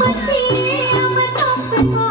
มาชี้เอามาทำเป็นหมอ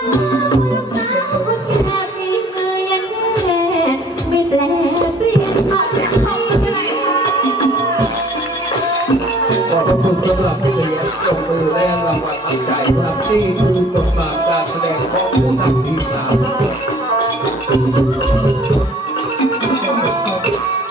ขาไม่ได้ค่ะขอบพระคุณสำหรับเสียงปรบมือและรางวัลน้ำใจครับที่คือบทบาทการแสดงของผู้นำทีมสาม